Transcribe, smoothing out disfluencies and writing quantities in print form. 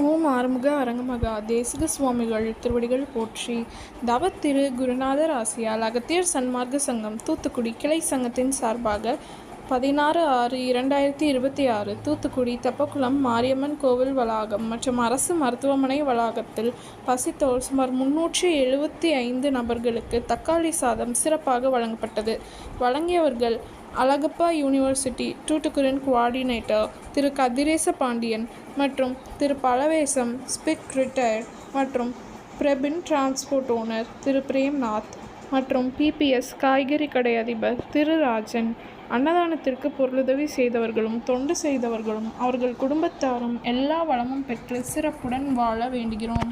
ஓம் ஆறுமுக அரங்கமகா தேசிக சுவாமிகள் திருவடிகள் போற்றி. தவத்திரு குருநாதர் ஆசியால் அகத்தியர் சன்மார்க்க சங்கம் தூத்துக்குடி கிளை சங்கத்தின் சார்பாக 16/6/2026 தூத்துக்குடி தெப்பக்குளம் மாரியம்மன் கோவில் வளாகம் மற்றும் அரசு மருத்துவமனை வளாகத்தில் பசித்தோர் சுமார் 375 நபர்களுக்கு தக்காளி சாதம் சிறப்பாக வழங்கப்பட்டது. வழங்கியவர்கள் அழகப்பா யூனிவர்சிட்டி தூத்துக்குடியின் கோஆர்டினேட்டர் திரு கதிரேச பாண்டியன் மற்றும் திரு பலவேசம் ஸ்பிக் ரிட்டையர்ட் மற்றும் பிரபின் டிரான்ஸ்போர்ட் ஓனர் திரு பிரேம்நாத் மற்றும் பிபிஎஸ் காய்கறி கடை அதிபர் திரு ராஜன். அன்னதானத்திற்கு பொருளுதவி செய்தவர்களும் தொண்டு செய்தவர்களும் அவர்கள் குடும்பத்தாரும் எல்லா வளமும் பெற்று சிறப்புடன் வாழ வேண்டுகிறோம்.